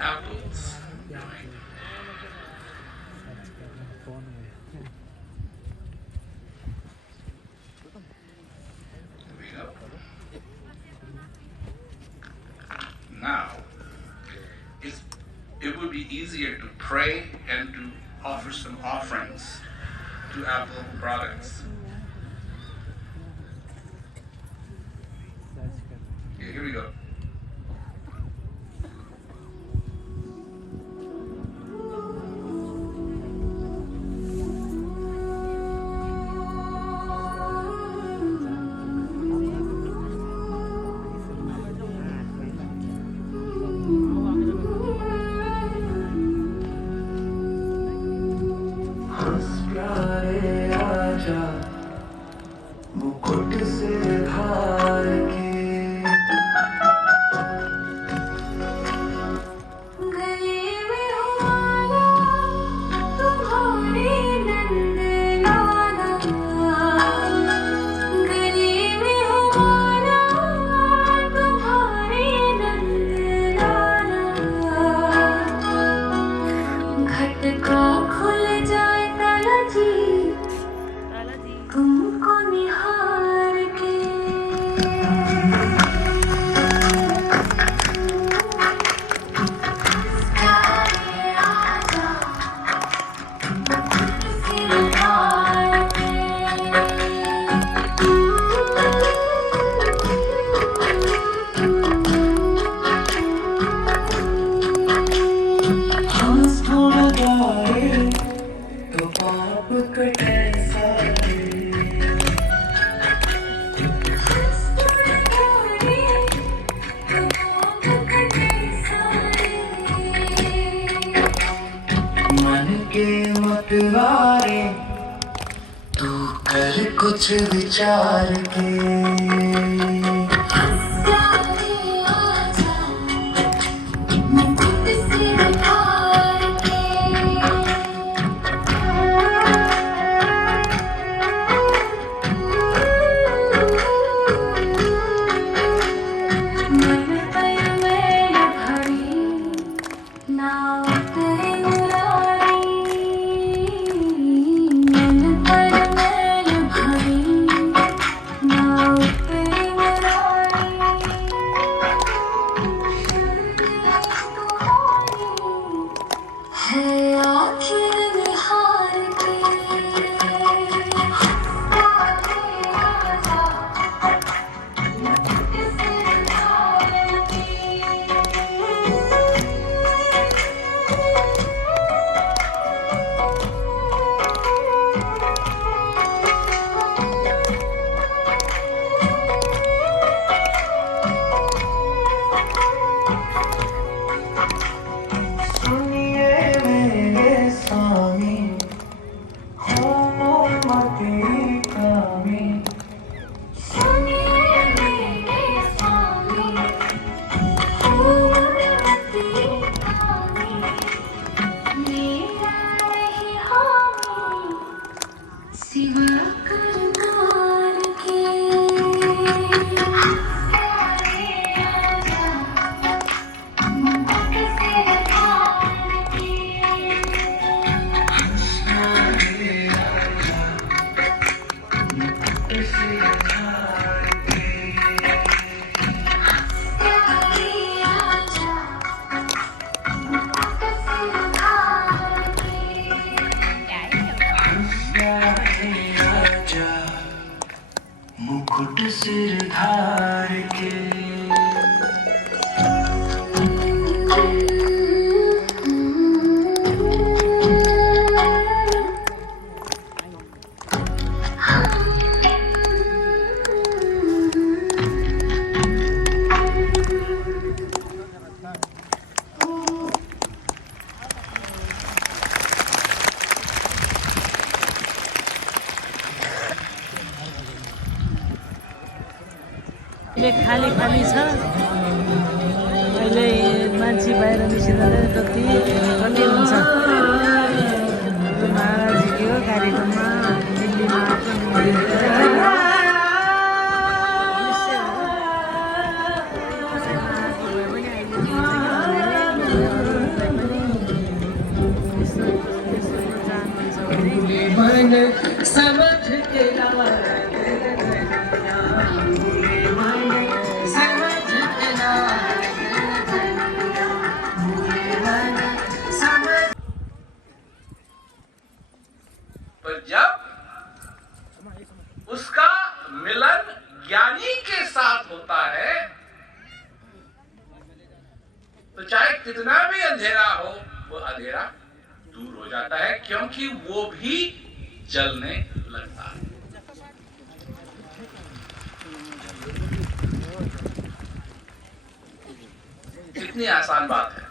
apples. There we go. Now, it would be easier to pray and to offer some offerings to Apple products. Okay, here we go. मुकुट से हार के गले में हुआ तुम्हारे नंद लाला, गले में हुआ तुम्हारे नंद लाला, घट का खुल जाए ताला जी तुमको निहार के। हंस थोड़ा गाए तो पाप कैसा मन के मतवारे तू कर कुछ विचार के। मुकुट सिर धार के खाली खाली छ अहिले मान्छे बाहिर निस्किँदैन कति कति हुन्छ महाराजी हो कार्यक्रममा दिल्लीमा पनि पर जब उसका मिलन ज्ञानी के साथ होता है तो चाहे कितना भी अंधेरा हो वो अंधेरा दूर हो जाता है, क्योंकि वो भी जलने लगता है। कितनी आसान बात है।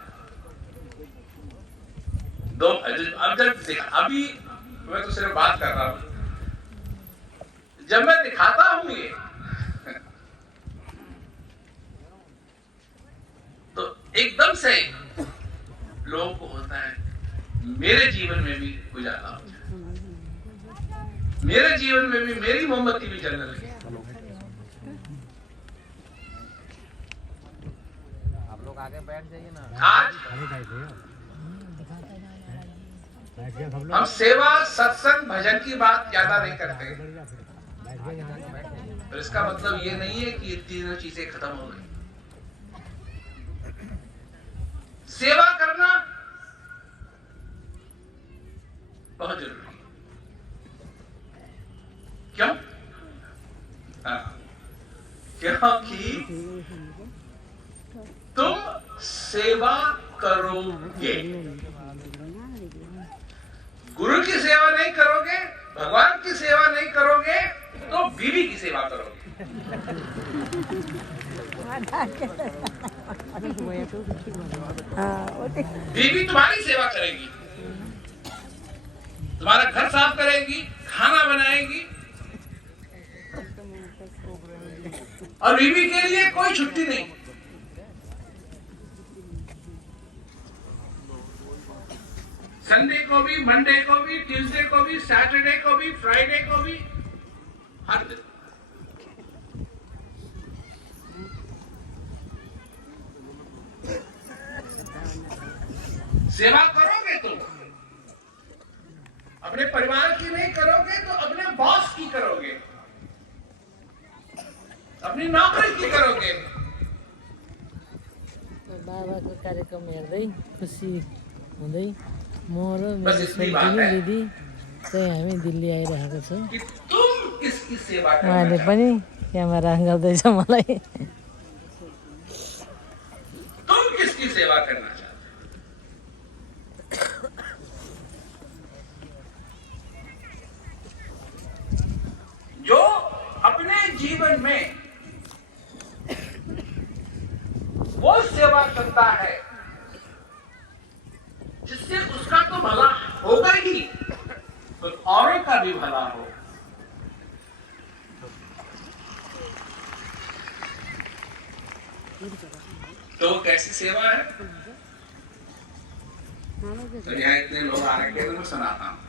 अब जब अभी मैं तो सिर्फ बात कर रहा हूं, जब मैं दिखाता हूं ये तो एकदम से लोगों को होता है मेरे जीवन में भी उजाला हो जाए, मेरे जीवन में भी मेरी मोमबत्ती भी जलने लगे। आप लोग आगे बैठ जाइए ना। आज हम सेवा, सत्संग, भजन की बात ज्यादा नहीं करते, तो इसका मतलब ये नहीं है कि ये तीनों चीजें खत्म हो गई। सेवा करना बहुत जरूरी है। क्यों? क्योंकि तुम सेवा करोगे, गुरु की सेवा नहीं करोगे, भगवान की सेवा नहीं करोगे, तो बीवी की सेवा करोगे। बीवी तुम्हारी सेवा करेगी, तुम्हारा घर साफ करेगी, खाना बनाएगी, और बीवी के लिए कोई छुट्टी नहीं। संडे को भी, मंडे को भी, ट्यूसडे को भी, सैटरडे को भी, फ्राइडे को भी, हर दिन। सेवा करोगे तुम, अपने परिवार की नहीं करोगे तो अपने बॉस की करोगे, अपनी नौकरी की करोगे। बाबाको कार्यक्रम हेर्दै खुसी हुँदै म र बस मेरो इतनी छोरी बात है दिदी चाहिँ हामी दिल्ली आइरहेको छौँ। कि तुम किसकी सेवा करना उहाँले चाहते पनि क्यामेरा गर्दैछ मलाई। हो? तुम किसकी सेवा करना चाहते हो? जो अपने जीवन में वो सेवा करता है जिससे उसका तो भला होगा ही, तो औरों का भी भला हो। तो कैसी सेवा है? तो यहाँ इतने लोग आ रहे हैं, मैं सुनाता हूँ।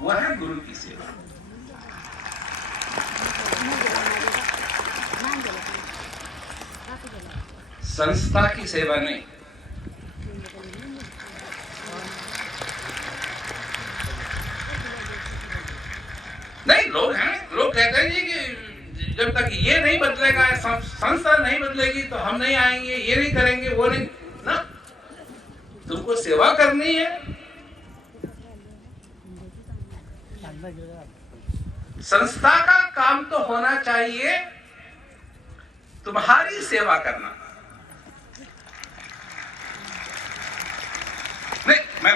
वो है गुरु की सेवा। संस्था की सेवा नहीं। नहीं, लोग कहते हैं जी कि जब तक ये नहीं बदलेगा, संस्था नहीं बदलेगी तो हम नहीं आएंगे, ये नहीं करेंगे, वो नहीं ना। तुमको सेवा करनी है, संस्था का काम तो होना चाहिए तुम्हारी सेवा करना। नहीं, मैं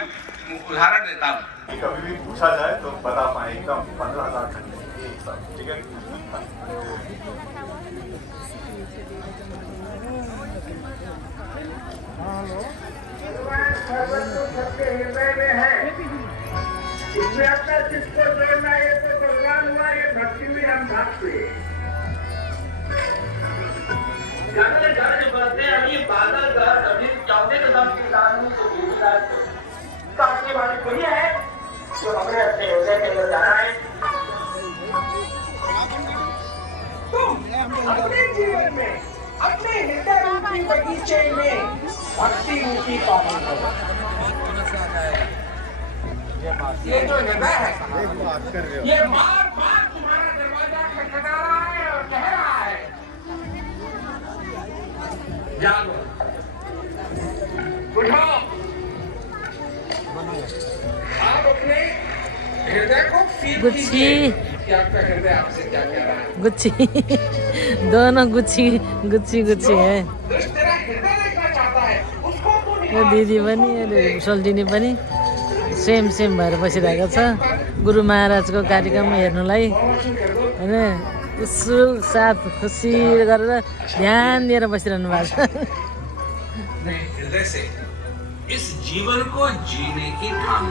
उदाहरण देता हूँ। कभी भी पूछा जाए तो बता पाए एकदम 15,000 घंटे एक साथ, ठीक है। हृदय में है, इसमें अपना जिसको जोड़ना है तो भगवान हुआ, ये भक्ति में हम भक्त हुए। अभी बादल घर अभी चौथे कदम के सामने से काटने वाले कोई है जो हमें अपने हृदय के अंदर जाना है। तुम अपने जीवन में अपने हृदय रूपी बगीचे में भक्ति रूपी पानी करो। ये जो हृदय है, ये बार बार तुम्हारा दरवाजा खटखटा रहा है और कह रहा है जागो, उठो। आप अपने हृदय को फील कीजिए कि आपका हृदय आपसे क्या कह रहा है। गुच्छी दोनों गुच्छी गुच्छी गुच्छी है। तेरा हृदय देखना चाहता है, उसको तू यो दिदी पनि सोल्टिनी पनि सेम सेम भएर बसिरहेको छ गुरु महाराजको कार्यक्रम हेर्नुलाई होइन। उत्सुक साथ खुसी गरेर ध्यान दिएर बसिरहनु भएको छ। अपने हृदय से इस जीवन को जीने की ठान।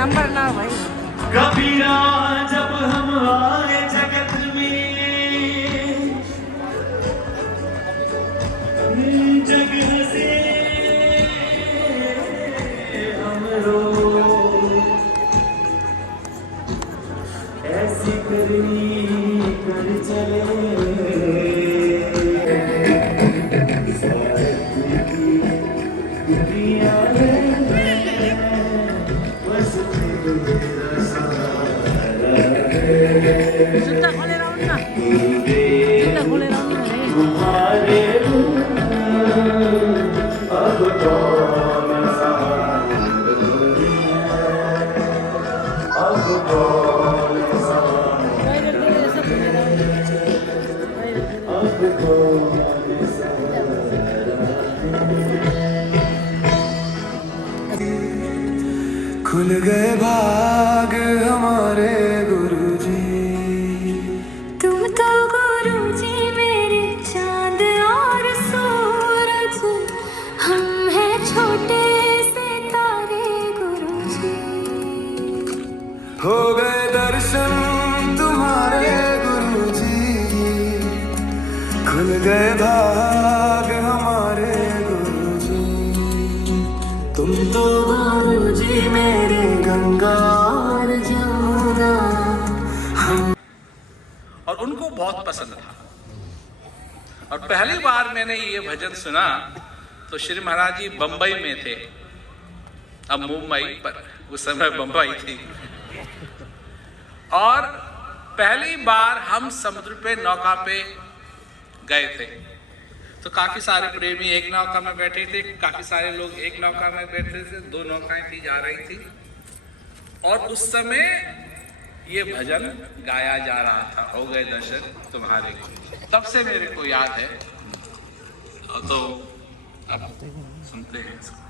नंबर ना भाई कबीरा जब हम आए जगत में जग हंसे हमरो ऐसी करनी कर चले जुत्ता खोलेर आउनु न, जुत्ता खोलेर आउनु न है। बाहिर गएर यसो घुमेर आउनु। खुल गए भाग हमारे गुरुजी। तुम तो गुरुजी मेरे चांद और सूरज, हम हैं छोटे से तारे गुरुजी। हो गए दर्शन तुम्हारे गुरुजी, खुल गए भाग हमारे गुरुजी। तुम तो गुरुजी मेरे गंगा और जमुना। और उनको बहुत पसंद था। और पहली बार मैंने ये भजन सुना तो श्री महाराज जी बंबई में थे, अब मुंबई, पर उस समय बंबई थी। और पहली बार हम समुद्र पे नौका पे गए थे, तो काफी सारे प्रेमी एक नौका में बैठे थे, काफी सारे लोग एक नौका में बैठे थे, दो नौकाएं थी जा रही थी। और उस समय ये भजन गाया जा रहा था, हो गए दर्शन तुम्हारे। तब से मेरे को याद है, तो अब सुनते हैं इसको।